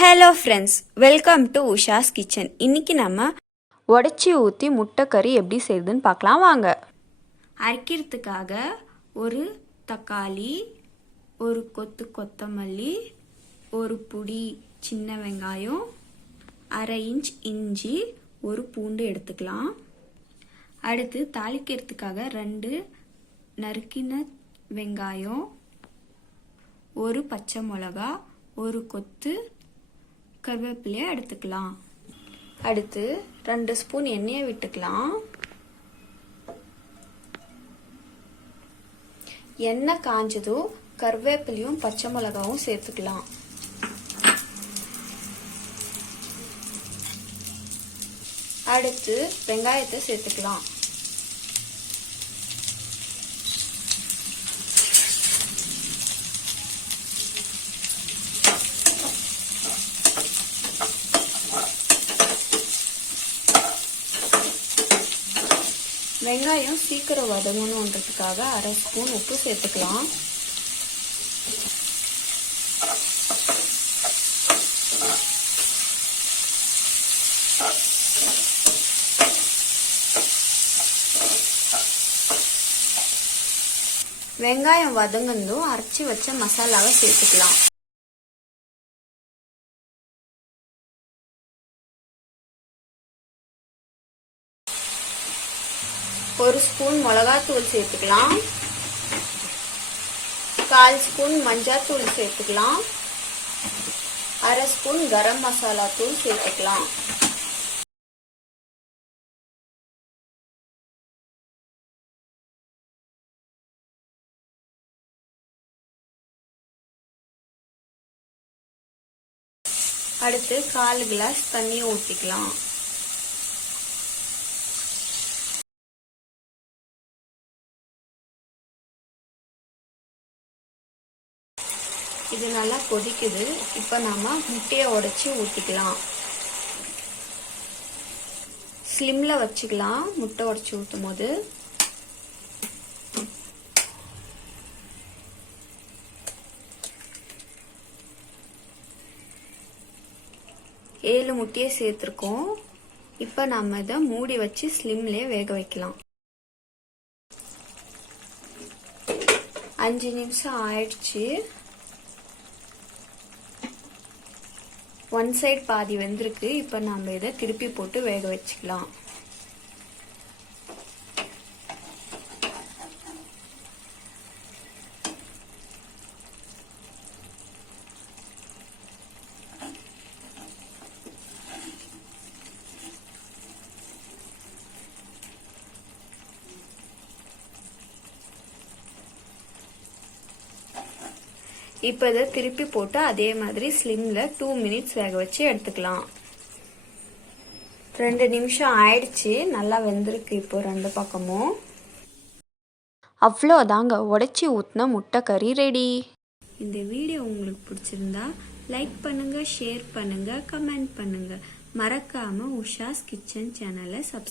Hello friends, welcome to Usha's kitchen. இன்றைக்கி நம்ம உடச்சி ஊற்றி முட்டை கறி எப்படி செய்யுதுன்னு பார்க்கலாம் வாங்க. அரைக்கிறதுக்காக ஒரு தக்காளி, ஒரு கொத்து கொத்தமல்லி, ஒரு புடி சின்ன வெங்காயம், அரை இன்ச் இஞ்சி, ஒரு பூண்டு எடுத்துக்கலாம். அடுத்து தாளிக்கிறதுக்காக 2 நறுக்கின வெங்காயம், ஒரு பச்சை மிளகா, ஒரு கொத்து கருவேப்பிலையை எடுத்துக்கலாம். அடுத்து 2 ஸ்பூன் எண்ணெயை விட்டுக்கலாம். எண்ணெய் காஞ்சதும் கருவேப்பிலையும் பச்சை மிளகாவும் சேர்த்துக்கலாம். அடுத்து வெங்காயத்தை சேர்த்துக்கலாம். வெங்காயம் சீக்கிரம் வதங்கணுன்றதுக்காக அரை ஸ்பூன் உப்பு சேர்த்துக்கலாம். வெங்காயம் வதங்கந்தும் அரைச்சி வச்ச மசாலாவை சேர்த்துக்கலாம். ஒரு ஸ்பூன் மிளகாத்தூள் சேர்த்துக்கலாம். 1/4 ஸ்பூன் மஞ்சள் சேர்த்துக்கலாம். அரை ஸ்பூன் கரம் மசாலா தூள் சேர்த்துக்கலாம். அடுத்து 1/4 கிளாஸ் தண்ணி ஊற்றிக்கலாம். இது நல்லா கொதிக்குது. இப்போ நாம முட்டையை உடைச்சி ஊற்றிக்கலாம். ஸ்லிம்ல வச்சுக்கலாம். முட்டை உடைச்சி ஊற்றும் போது ஏழு முட்டையை சேர்த்துருக்கோம். இப்போ நம்ம இதை மூடி வச்சு ஸ்லிம்லேயே வேக வைக்கலாம். 5 நிமிஷம் ஆயிடுச்சு. 1 சைடு பாதி வெந்திருக்கு. இப்போ நம்ம இதை திருப்பி போட்டு வேக வச்சுக்கலாம். இப்போ இதை திருப்பி போட்டு அதே மாதிரி ஸ்லிம்ல 2 மினிட்ஸ் வேக வச்சு எடுத்துக்கலாம். 2 நிமிஷம் ஆயிடுச்சு. நல்லா வெந்திருக்கு இப்போ 2 பக்கமும். அவ்வளோதாங்க, உடைச்சி ஊற்றின முட்டை கறி ரெடி. இந்த வீடியோ உங்களுக்கு பிடிச்சிருந்தா லைக் பண்ணுங்க, ஷேர் பண்ணுங்க, கமெண்ட் பண்ணுங்க. மறக்காம உஷாஸ் கிச்சன் சேனலை சப்ஸ்கிரைப்